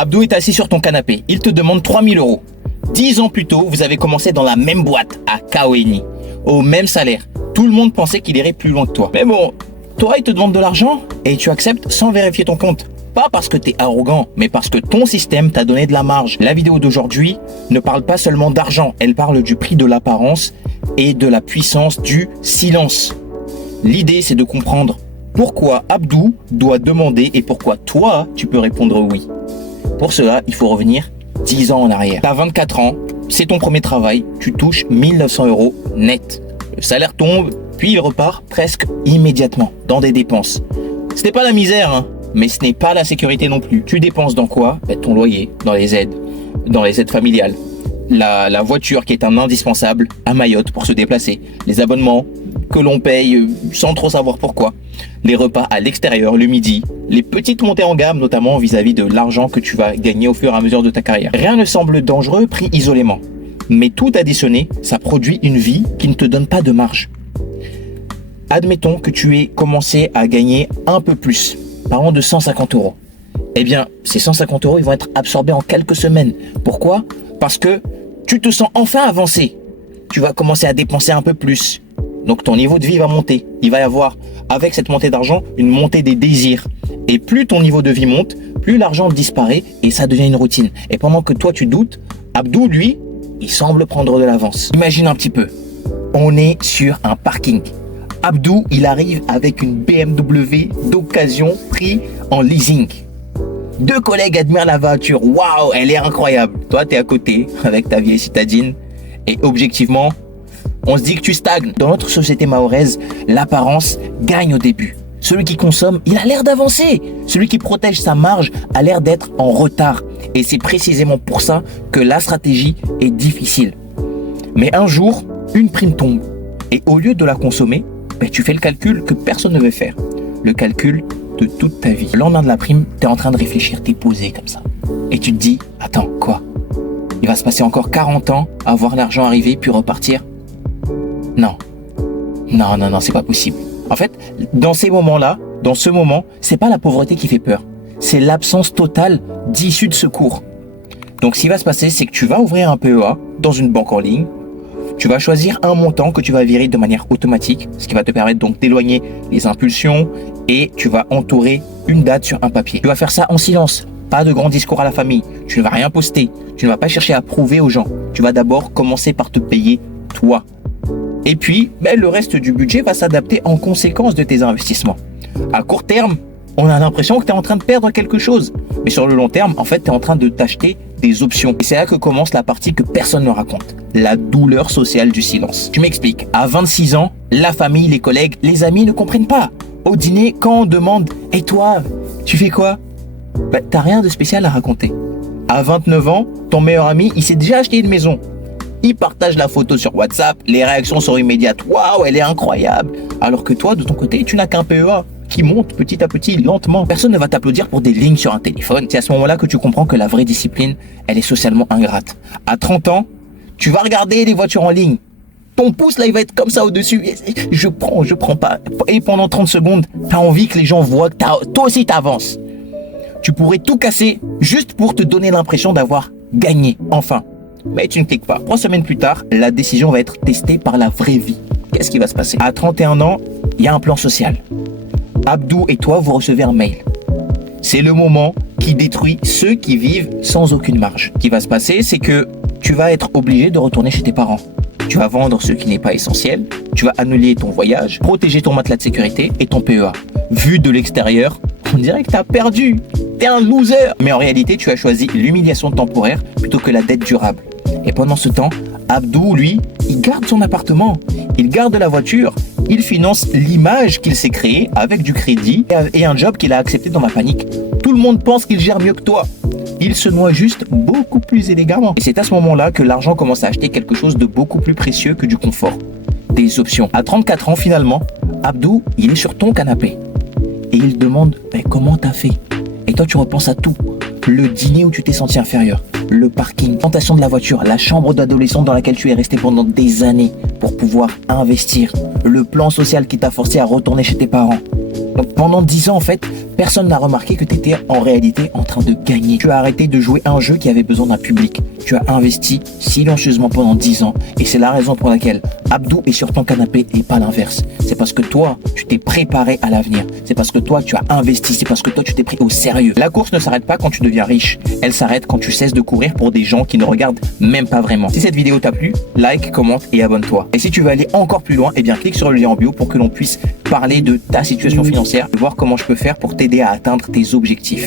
Abdou est assis sur ton canapé. Il te demande 3000 euros. 10 ans plus tôt, vous avez commencé dans la même boîte, à Kaweni, au même salaire. Tout le monde pensait qu'il irait plus loin que toi. Mais bon, toi, il te demande de l'argent et tu acceptes sans vérifier ton compte. Pas parce que tu es arrogant, mais parce que ton système t'a donné de la marge. La vidéo d'aujourd'hui ne parle pas seulement d'argent, elle parle du prix de l'apparence et de la puissance du silence. L'idée, c'est de comprendre pourquoi Abdou doit demander et pourquoi toi, tu peux répondre oui. Pour cela, il faut revenir 10 ans en arrière. Tu as 24 ans, c'est ton premier travail, tu touches 1900 euros net. Le salaire tombe, puis il repart presque immédiatement dans des dépenses. Ce n'est pas la misère, hein, mais ce n'est pas la sécurité non plus. Tu dépenses dans quoi? Ton loyer, dans les aides familiales. La voiture qui est un indispensable à Mayotte pour se déplacer. Les abonnements que l'on paye sans trop savoir pourquoi. Les repas à l'extérieur le midi. Les petites montées en gamme, notamment vis-à-vis de l'argent que tu vas gagner au fur et à mesure de ta carrière. Rien ne semble dangereux pris isolément. Mais tout additionné, ça produit une vie qui ne te donne pas de marge. Admettons que tu aies commencé à gagner un peu plus, parlons de 150 euros. Eh bien, ces 150 euros, ils vont être absorbés en quelques semaines. Pourquoi? Parce que tu te sens enfin avancé. Tu vas commencer à dépenser un peu plus. Donc ton niveau de vie va monter. Il va y avoir, avec cette montée d'argent, une montée des désirs. Et plus ton niveau de vie monte, plus l'argent disparaît et ça devient une routine. Et pendant que toi tu doutes, Abdou, lui, il semble prendre de l'avance. Imagine un petit peu. On est sur un parking. Abdou, il arrive avec une BMW d'occasion prise en leasing. 2 collègues admirent la voiture. Waouh, elle est incroyable. Toi, tu es à côté avec ta vieille citadine. Et objectivement, on se dit que tu stagnes. Dans notre société mahoraise, l'apparence gagne au début. Celui qui consomme, il a l'air d'avancer. Celui qui protège sa marge a l'air d'être en retard. Et c'est précisément pour ça que la stratégie est difficile. Mais un jour, une prime tombe. Et au lieu de la consommer, tu fais le calcul que personne ne veut faire. Le calcul de toute ta vie. Le lendemain de la prime, tu es en train de réfléchir, tu es posé comme ça. Et tu te dis, attends, quoi? Il va se passer encore 40 ans à voir l'argent arriver puis repartir? Non, c'est pas possible. En fait, dans ces moments-là, dans ce moment, c'est pas la pauvreté qui fait peur. C'est l'absence totale d'issue de secours. Donc, ce qui va se passer, c'est que tu vas ouvrir un PEA dans une banque en ligne. Tu vas choisir un montant que tu vas virer de manière automatique, ce qui va te permettre donc d'éloigner les impulsions et tu vas entourer une date sur un papier. Tu vas faire ça en silence, pas de grands discours à la famille. Tu ne vas rien poster, tu ne vas pas chercher à prouver aux gens. Tu vas d'abord commencer par te payer toi. Et puis, le reste du budget va s'adapter en conséquence de tes investissements. À court terme, on a l'impression que tu es en train de perdre quelque chose. Mais sur le long terme, en fait, tu es en train de t'acheter des options. Et c'est là que commence la partie que personne ne raconte. La douleur sociale du silence. Je m'explique. À 26 ans, la famille, les collègues, les amis ne comprennent pas. Au dîner, quand on demande « Et toi, tu fais quoi ?» T'as rien de spécial à raconter. À 29 ans, ton meilleur ami, il s'est déjà acheté une maison. Il partage la photo sur WhatsApp, les réactions sont immédiates. « Waouh, elle est incroyable !» Alors que toi, de ton côté, tu n'as qu'un PEA qui monte petit à petit, lentement. Personne ne va t'applaudir pour des lignes sur un téléphone. C'est à ce moment-là que tu comprends que la vraie discipline, elle est socialement ingrate. À 30 ans, tu vas regarder les voitures en ligne. Ton pouce, là, il va être comme ça au-dessus. Je prends pas. Et pendant 30 secondes, tu as envie que les gens voient que toi aussi, tu avances. Tu pourrais tout casser juste pour te donner l'impression d'avoir gagné, enfin. Mais tu ne cliques pas. 3 semaines plus tard, la décision va être testée par la vraie vie. Qu'est-ce qui va se passer? À 31 ans, il y a un plan social. Abdou et toi, vous recevez un mail. C'est le moment qui détruit ceux qui vivent sans aucune marge. Ce qui va se passer, c'est que tu vas être obligé de retourner chez tes parents. Tu vas vendre ce qui n'est pas essentiel, tu vas annuler ton voyage, protéger ton matelas de sécurité et ton PEA. Vu de l'extérieur, on dirait que tu as perdu. T'es un loser. Mais en réalité, tu as choisi l'humiliation temporaire plutôt que la dette durable. Et pendant ce temps, Abdou, lui, il garde son appartement, il garde la voiture, il finance l'image qu'il s'est créée avec du crédit et un job qu'il a accepté dans la panique. Tout le monde pense qu'il gère mieux que toi. Il se noie juste beaucoup plus élégamment. Et c'est à ce moment-là que l'argent commence à acheter quelque chose de beaucoup plus précieux que du confort. Des options. À 34 ans, finalement, Abdou, il est sur ton canapé. Et il demande comment t'as fait. Et toi, tu repenses à tout. Le dîner où tu t'es senti inférieur, le parking, la tentation de la voiture, la chambre d'adolescent dans laquelle tu es resté pendant des années pour pouvoir investir, le plan social qui t'a forcé à retourner chez tes parents. Donc pendant 10 ans, en fait, Personne n'a remarqué que tu étais en réalité en train de gagner. Tu as arrêté de jouer un jeu qui avait besoin d'un public. Tu as investi silencieusement pendant 10 ans et c'est la raison pour laquelle Abdou est sur ton canapé et pas l'inverse. C'est parce que toi, tu t'es préparé à l'avenir. C'est parce que toi, tu as investi. C'est parce que toi, tu t'es pris au sérieux. La course ne s'arrête pas quand tu deviens riche. Elle s'arrête quand tu cesses de courir pour des gens qui ne regardent même pas vraiment. Si cette vidéo t'a plu, like, commente et abonne-toi. Et si tu veux aller encore plus loin, eh bien clique sur le lien en bio pour que l'on puisse parler de ta situation financière, voir comment je peux faire pour t'aider à atteindre tes objectifs.